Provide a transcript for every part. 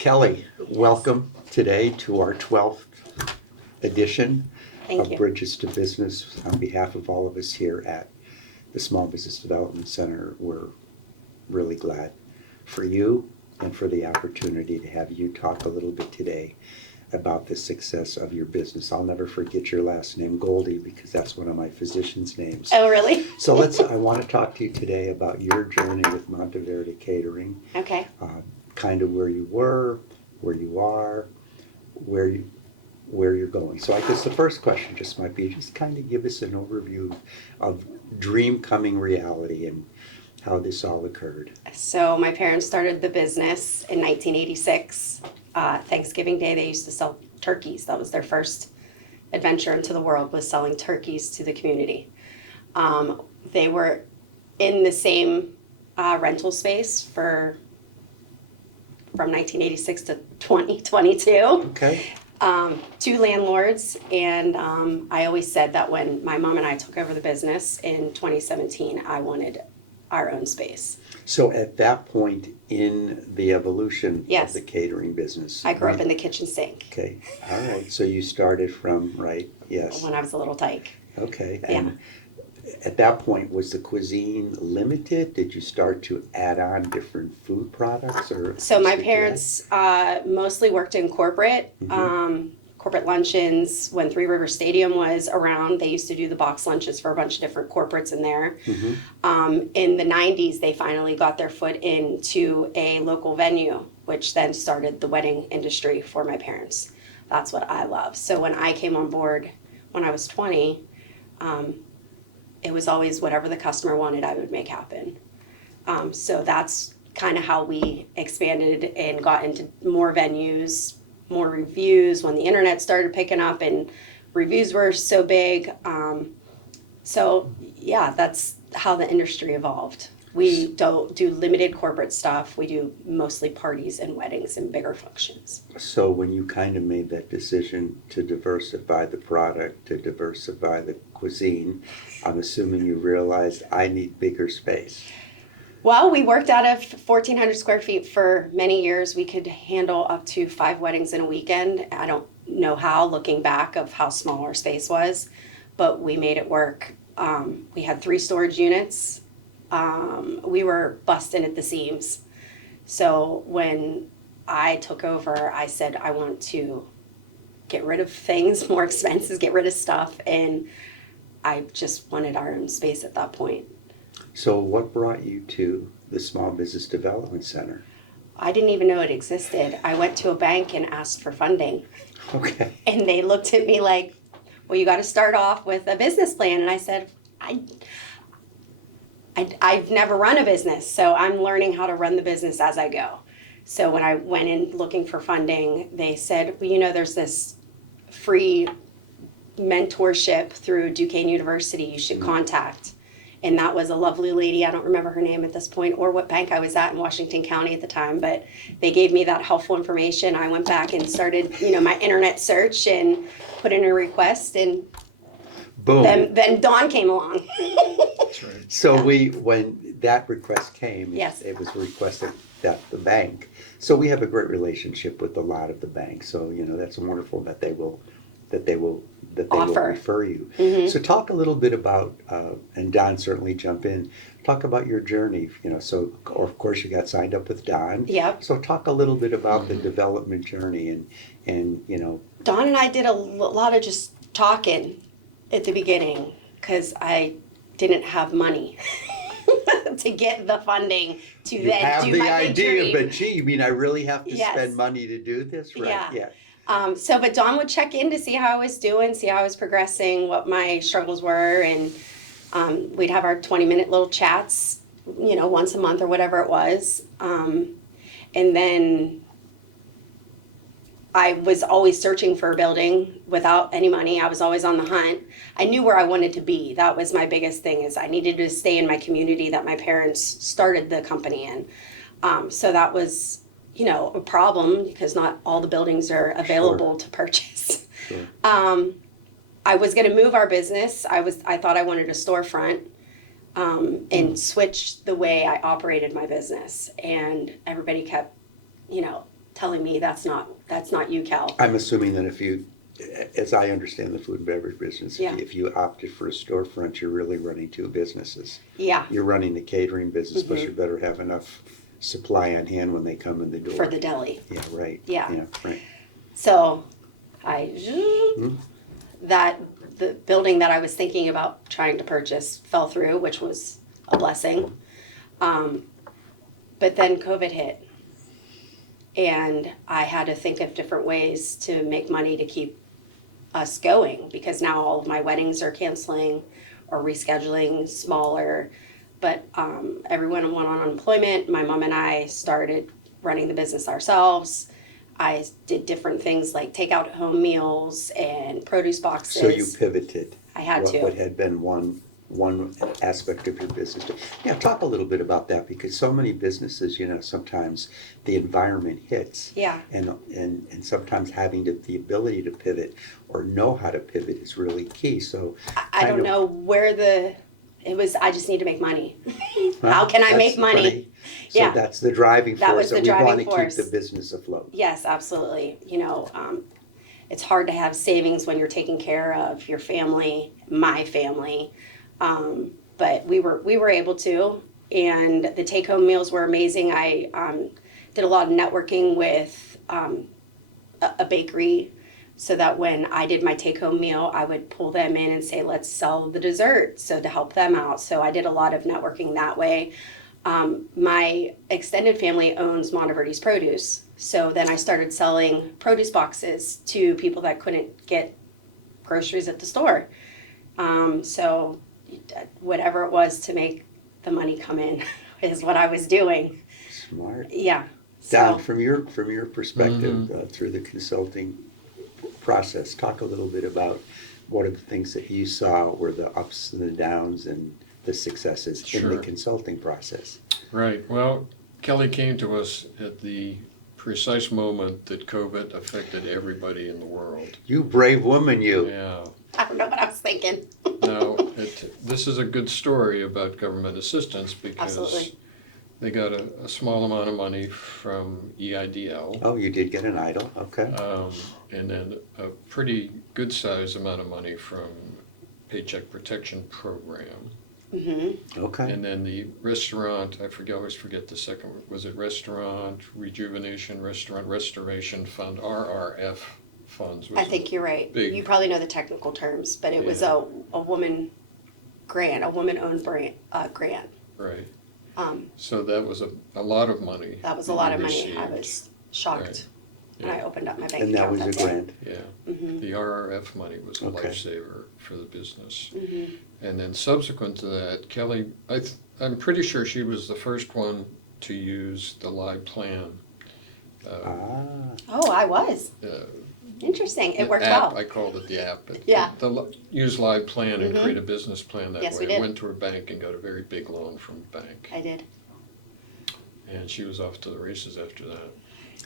Kelly, welcome today to our 12th edition Thank of you. Bridges to Business. On behalf of all of us here at the Small Business Development Center, we're really glad for you and for the opportunity to have you talk a little bit today about the success of your business. I'll never forget your last name, Goldie, because that's one of my physician's names. Oh, really? So I want to talk to you today about your journey with Monteverde Catering. Okay. Kind of where you were, where you are, where you're going. So I guess the first question just might be just kind of give us an overview of dream coming reality and how this all occurred. So my parents started the business in 1986. Thanksgiving Day, they used to sell turkeys. That was their first adventure into the world, was selling turkeys to the community. They were in the same rental space from 1986 to 2022. Okay. Two landlords, and I always said that when my mom and I took over the business in 2017, I wanted our own space. So at that point in the evolution Yes. of the catering business. I grew up in the kitchen sink Okay. All right. So you started from, right? Yes. when I was a little tyke. Okay. Yeah. And at that point, was the cuisine limited? Did you start to add on different food products, or? So my parents mostly worked in corporate, corporate luncheons. When Three River Stadium was around, they used to do the box lunches for a bunch of different corporates in there. In the 90s, they finally got their foot into a local venue, which then started the wedding industry for my parents. That's what I love. So when I came on board when I was 20, it was always whatever the customer wanted, I would make happen. So that's kind of how we expanded and got into more venues, more reviews when the internet started picking up and reviews were so big. So yeah, that's how the industry evolved. We don't do limited corporate stuff. We do mostly parties and weddings and bigger functions. So when you kind of made that decision to diversify the product, to diversify the cuisine, I'm assuming you realized I need bigger space. Well, we worked out of 1,400 square feet for many years. We could handle up to 5 weddings in a weekend. I don't know how, looking back, of how small our space was, but we made it work. We had 3 storage units. We were busting at the seams. So when I took over, I said, I want to get rid of things, more expenses, get rid of stuff, and I just wanted our own space at that point. So what brought you to the Small Business Development Center? I didn't even know it existed. I went to a bank and asked for funding. Okay. And they looked at me like, well, you got to start off with a business plan. And I said, I've never run a business, so I'm learning how to run the business as I go. So when I went in looking for funding, they said, well, there's this free mentorship through Duquesne University you should contact. And that was a lovely lady. I don't remember her name at this point or what bank I was at in Washington County at the time, but they gave me that helpful information. I went back and started, my internet search and put in a request, and Boom. then Dawn came along. That's right. So when that request came, Yes. it was requested at the bank. So we have a great relationship with a lot of the banks. So that's wonderful that they will Offer. refer you. Mhm. So talk a little bit about, and Don certainly jump in. Talk about your journey. So of course you got signed up with Don. Yep. So talk a little bit about the development journey and Dawn and I did a lot of just talking at the beginning because I didn't have money to get the funding to you then have do the my big idea, dream. but gee, you mean I really have to Yes. spend money to do this, right? Yeah. But Dawn would check in to see how I was doing, see how I was progressing, what my struggles were, and we'd have our 20-minute little chats, once a month or whatever it was. And then I was always searching for a building without any money. I was always on the hunt. I knew where I wanted to be. That was my biggest thing, is I needed to stay in my community that my parents started the company in. So that was, a problem because not all the buildings are available to purchase. Sure. I was going to move our business. I thought I wanted a storefront and switch the way I operated my business. And everybody kept, telling me that's not you, Cal. I'm assuming that if you, as I understand the food and beverage business, Yeah. if you opted for a storefront, you're really running two businesses. Yeah, You're running the catering business, but you better have enough supply on hand when they come in the door. for the deli. Yeah, right. Yeah. Yeah, right. So that the building that I was thinking about trying to purchase fell through, which was a blessing. But then COVID hit, and I had to think of different ways to make money to keep us going, because now all of my weddings are canceling or rescheduling smaller. But everyone went on unemployment. My mom and I started running the business ourselves. I did different things like take out home meals and produce boxes. So you pivoted. I had to. What had been one aspect of your business. Yeah, talk a little bit about that, because so many businesses, sometimes the environment hits. Yeah. And sometimes having the ability to pivot or know how to pivot is really key. So I don't know where it was. I just need to make money. How can I make money? So Yeah. that's the driving force. That was the driving we want force. to keep the business afloat. Yes, absolutely. It's hard to have savings when you're taking care of your family, my family. But we were able to, and the take-home meals were amazing. I did a lot of networking with a bakery, so that when I did my take-home meal, I would pull them in and say, let's sell the dessert, so to help them out. So I did a lot of networking that way. My extended family owns Monteverde's Produce, so then I started selling produce boxes to people that couldn't get groceries at the store. So whatever it was to make the money come in is what I was doing. Smart. Yeah. Don, from your perspective, through the consulting process, talk a little bit about what are the things that you saw were the ups and the downs and the successes in the consulting process. Right. Well, Kelly came to us at the precise moment that COVID affected everybody in the world. You brave woman, you. Yeah. I don't know what I was thinking. Now, this is a good story about government assistance, because Absolutely. they got a small amount of money from EIDL. Oh, you did get an idol, okay. And then a pretty good size amount of money from Paycheck Protection Program. Mm-hmm. Okay. And then the restaurant, I always forget the second, was it Restaurant Rejuvenation, Restaurant Restoration Fund, RRF funds? I think you're right. You probably know the technical terms, but it was a woman grant, a woman-owned grant. Right. So that was a lot of money. That was a lot of money. received. I was shocked Right. when I opened up my bank And that account. was a day. grant. Yeah. Mm-hmm. The RRF money was a Okay. lifesaver for the business. Mm-hmm. And then subsequent to that, Kelly, I'm pretty sure she was the first one to use the live plan. Oh, I was. Interesting. It worked app, well. I called it the app. Yeah. Use live plan and create a business plan that Yes, way. we did. I went to her bank and got a very big loan from the bank. I did. And she was off to the races after that.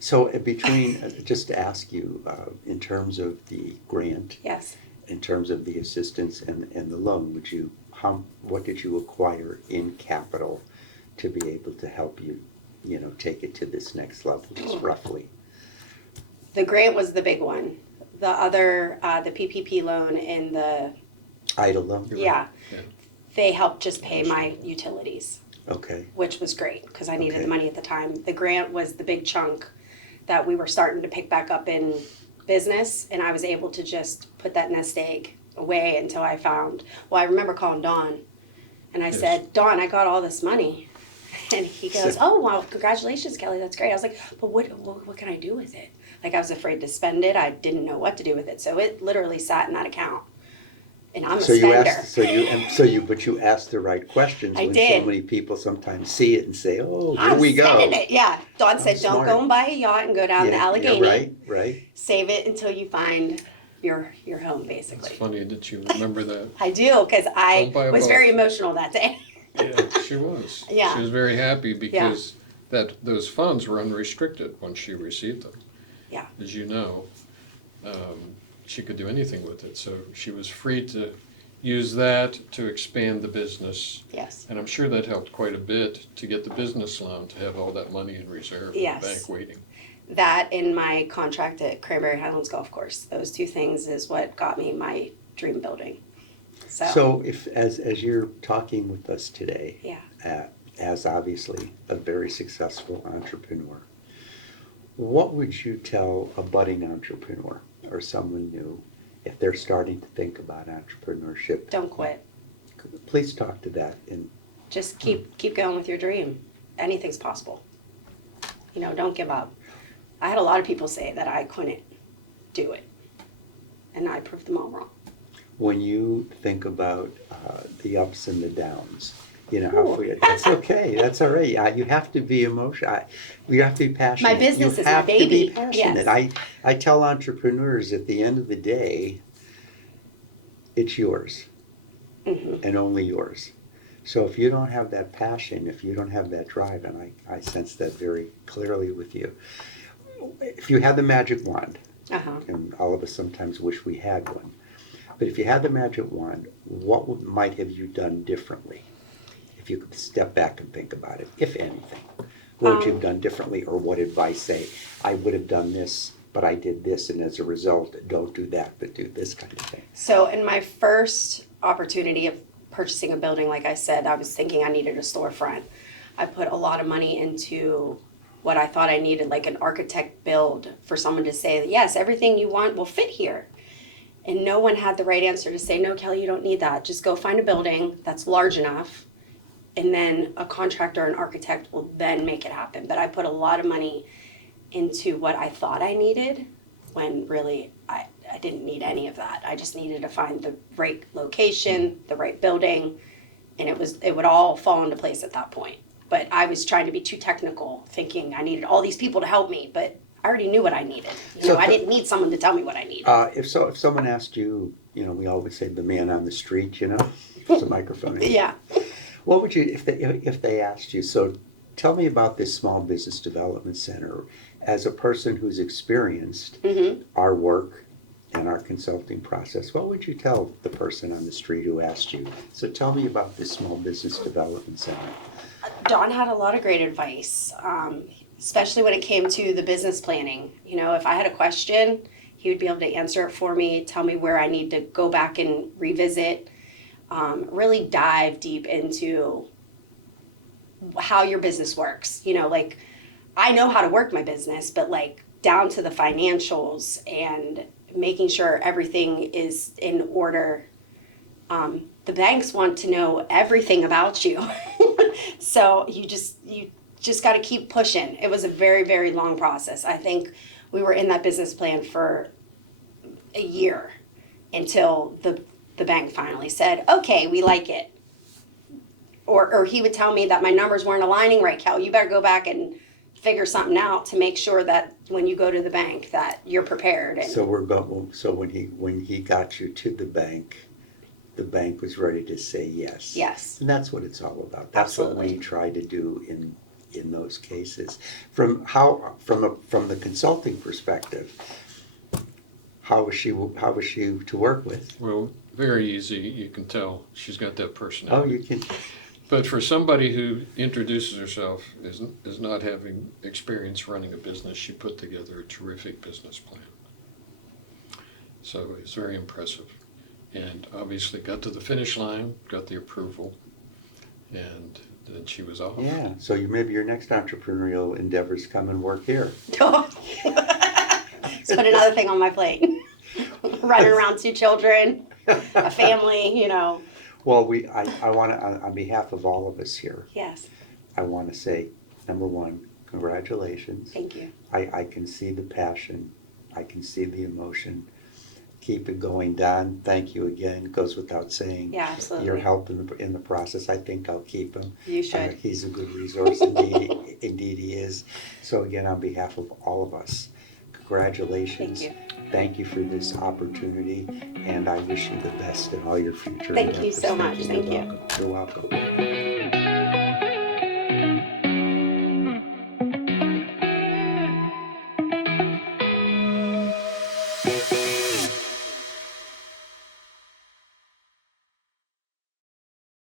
So between, just to ask you, in terms of the grant, Yes. in terms of the assistance and the loan, what did you acquire in capital to be able to help you, take it to this next level, just roughly? The grant was the big one. The other, the PPP loan and the, Idle loan? yeah, Yeah. they helped just pay my utilities, Okay, which was great because I needed Okay. the money at the time. The grant was the big chunk that we were starting to pick back up in business, and I was able to just put that nest egg away until I found, I remember calling Don, and I said, Don, I got all this money. And he goes, oh, wow, congratulations, Kelly, that's great. I was like, but what can I do with it? Like, I was afraid to spend it. I didn't know what to do with it. So it literally sat in that account. And I'm a spender. But you asked the right questions. I when did. So many people sometimes see it and say, oh, here I'm we go. spending it. Yeah. Dawn said, don't smart. go and buy a yacht and go down the Allegheny. Yeah, right. Save it until you find your home, It's basically. funny that you remember that. I do, because I Don't buy a was boat. very emotional that day. Yeah, she was. Yeah. She was very happy because those funds were unrestricted once she received them. Yeah. As you know, she could do anything with it. So she was free to use that to expand the business. Yes. And I'm sure that helped quite a bit to get the business loan, to have all that money in reserve in Yes. the bank waiting. That in my contract at Cranberry Highlands Golf Course. Those two things is what got me my dream building. So if, as you're talking with us today, Yeah. As obviously a very successful entrepreneur, what would you tell a budding entrepreneur or someone new if they're starting to think about entrepreneurship? Don't quit. Please talk to that. And Just keep going with your dream. Anything's possible. You know, don't give up. I had a lot of people say that I couldn't do it, and I proved them all wrong. when you think about the ups and the downs, you know, Ooh. that's okay. That's all right. You have to be emotional. You have to be passionate. My business you is my have baby. To be passionate. Yes. I tell entrepreneurs at the end of the day, it's yours, and only yours. So if you don't have that passion, if you don't have that drive, and I sense that very clearly with you, if you had the magic wand, and all of us sometimes wish we had one, but if you had the magic wand, what might have you done differently? If you could step back and think about it, if anything, what would you have done differently, or what advice say, I would have done this, but I did this, and as a result, don't do that, but do this kind of thing. So in my first opportunity of purchasing a building, like I said, I was thinking I needed a storefront. I put a lot of money into what I thought I needed, like an architect build for someone to say, yes, everything you want will fit here. And no one had the right answer to say, no, Kelly, you don't need that. Just go find a building that's large enough, and then a contractor or an architect will then make it happen. But I put a lot of money into what I thought I needed, when really I didn't need any of that. I just needed to find the right location, the right building, and it would all fall into place at that point. But I was trying to be too technical, thinking I needed all these people to help me, but I already knew what I needed. I didn't need someone to tell me what I needed. If someone asked you, you know, we always say the man on the street, you know, there's a microphone. Yeah. What would you, if they asked you, so tell me about this Small Business Development Center as a person who's experienced our work and our consulting process, what would you tell the person on the street who asked you? So tell me about this Small Business Development Center. Don had a lot of great advice, especially when it came to the business planning. You know, if I had a question, he would be able to answer it for me, tell me where I need to go back and revisit, really dive deep into how your business works. You know, like, I know how to work my business, but like down to the financials and making sure everything is in order. The banks want to know everything about you. So you just got to keep pushing. It was a very, very long process. I think we were in that business plan for a year until the bank finally said, okay, we like it. Or he would tell me that my numbers weren't aligning right, Kel. You better go back and figure something out to make sure that when you go to the bank that you're prepared. And So when he got you to the bank was ready to say yes. yes. And that's what it's all about. That's Absolutely. what we try to do in those cases. From the consulting perspective, how was she to work with? Well, very easy. You can tell she's got that personality. Oh, you can. But for somebody who introduces herself as not having experience running a business, she put together a terrific business plan. So it's very impressive. And obviously got to the finish line, got the approval, and then she was off. Yeah. So maybe your next entrepreneurial endeavors come and work here. Let's put another thing on my plate. Running around 2 children, a family, you know. Well, I want to, on behalf of all of us here, Yes. I want to say, number one, congratulations. Thank you. I can see the passion. I can see the emotion. Keep it going, Don. Thank you again. Goes without saying. Yeah, absolutely. Your help in the process. I think I'll keep him. You should. He's a good resource. Indeed he is. So again, on behalf of all of us, congratulations. Thank you. Thank you for this opportunity, and I wish you the best in all your future Thank you endeavors. so much. Thank you. You're welcome.